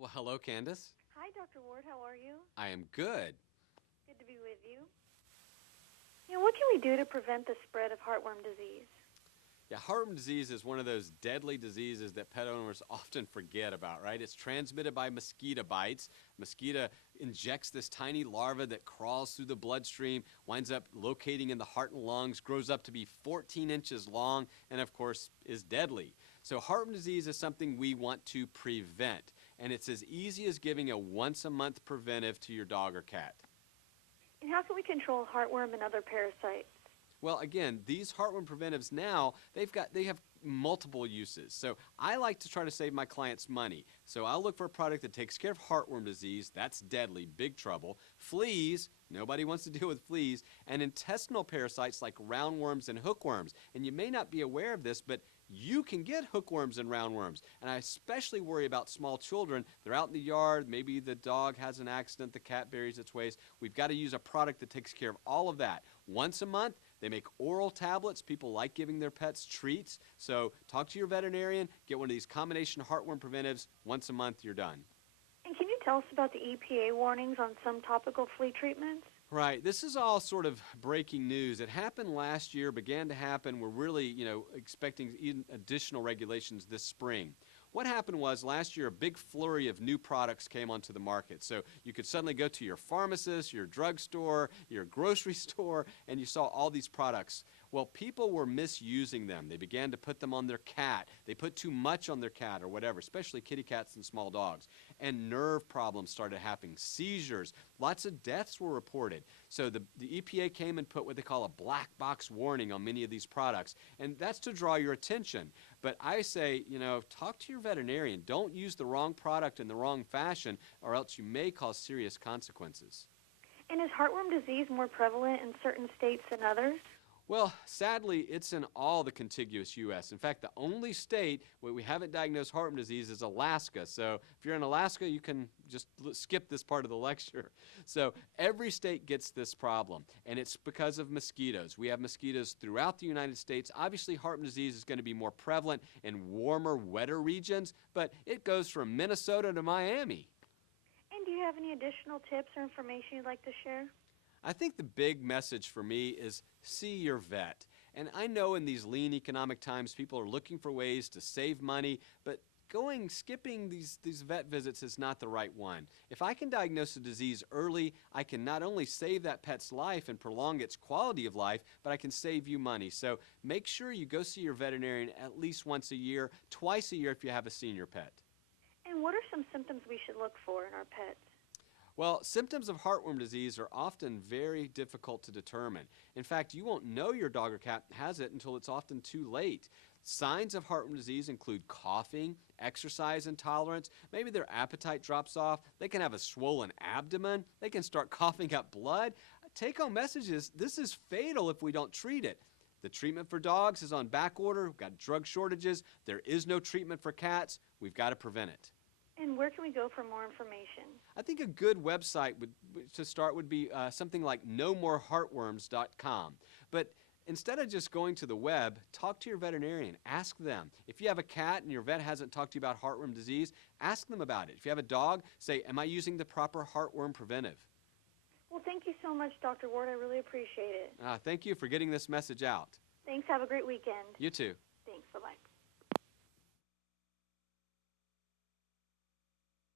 Well, hello, Candace. Hi, Dr. Ward. How are you? I am good. Good to be with you. What can we do to prevent the spread of heartworm disease? Yeah, heartworm disease is one of those deadly diseases that pet owners often forget about, right? It's transmitted by mosquito bites. Mosquito injects this tiny larva that crawls through the bloodstream, winds up locating in the heart and lungs, grows up to be 14 inches long, and of course is deadly. So heartworm disease is something we want to prevent, and it's as easy as giving a once-a-month preventive to your dog or cat. And how can we control heartworm and other parasites? Well, again, these heartworm preventives now, they have multiple uses. So I like to try to save my clients money. So I'll look for a product that takes care of heartworm disease. That's deadly, big trouble. Fleas, nobody wants to deal with fleas. And intestinal parasites like roundworms and hookworms. And you may not be aware of this, but you can get hookworms and roundworms. And I especially worry about small children. They're out in the yard. Maybe the dog has an accident. The cat buries its waste. We've got to use a product that takes care of all of that. Once a month, they make oral tablets. People like giving their pets treats. So talk to your veterinarian. Get one of these combination heartworm preventives. Once a month, you're done. And can you tell us about the EPA warnings on some topical flea treatments? Right. This is all sort of breaking news. It happened last year, began to happen. We're really, expecting even additional regulations this spring. What happened was last year a big flurry of new products came onto the market. So you could suddenly go to your pharmacist, your drugstore, your grocery store, and you saw all these products. Well, people were misusing them. They began to put them on their cat. They put too much on their cat or whatever, especially kitty cats and small dogs. And nerve problems started happening, seizures. Lots of deaths were reported. So the EPA came and put what they call a black box warning on many of these products. And that's to draw your attention. But I say, talk to your veterinarian. Don't use the wrong product in the wrong fashion, or else you may cause serious consequences. And is heartworm disease more prevalent in certain states than others? Well, sadly, it's in all the contiguous U.S. In fact, the only state where we haven't diagnosed heartworm disease is Alaska. So if you're in Alaska, you can just skip this part of the lecture. So every state gets this problem, and it's because of mosquitoes. We have mosquitoes throughout the United States. Obviously, heartworm disease is going to be more prevalent in warmer, wetter regions, but it goes from Minnesota to Miami. And do you have any additional tips or information you'd like to share? I think the big message for me is see your vet. And I know in these lean economic times, people are looking for ways to save money, but skipping these vet visits is not the right one. If I can diagnose a disease early, I can not only save that pet's life and prolong its quality of life, but I can save you money. So make sure you go see your veterinarian at least once a year, twice a year if you have a senior pet. And what are some symptoms we should look for in our pets? Well, symptoms of heartworm disease are often very difficult to determine. In fact, you won't know your dog or cat has it until it's often too late. Signs of heartworm disease include coughing, exercise intolerance, maybe their appetite drops off, they can have a swollen abdomen, they can start coughing up blood. Take-home messages, this is fatal if we don't treat it. The treatment for dogs is on back order, we've got drug shortages, there is no treatment for cats, we've got to prevent it. And where can we go for more information? I think a good website to start would be something like nomoreheartworms.com. But instead of just going to the web, talk to your veterinarian. Ask them. If you have a cat and your vet hasn't talked to you about heartworm disease, ask them about it. If you have a dog, say, am I using the proper heartworm preventive? Well, thank you so much, Dr. Ward. I really appreciate it. Thank you for getting this message out. Thanks. Have a great weekend. You too. Thanks. Bye-bye.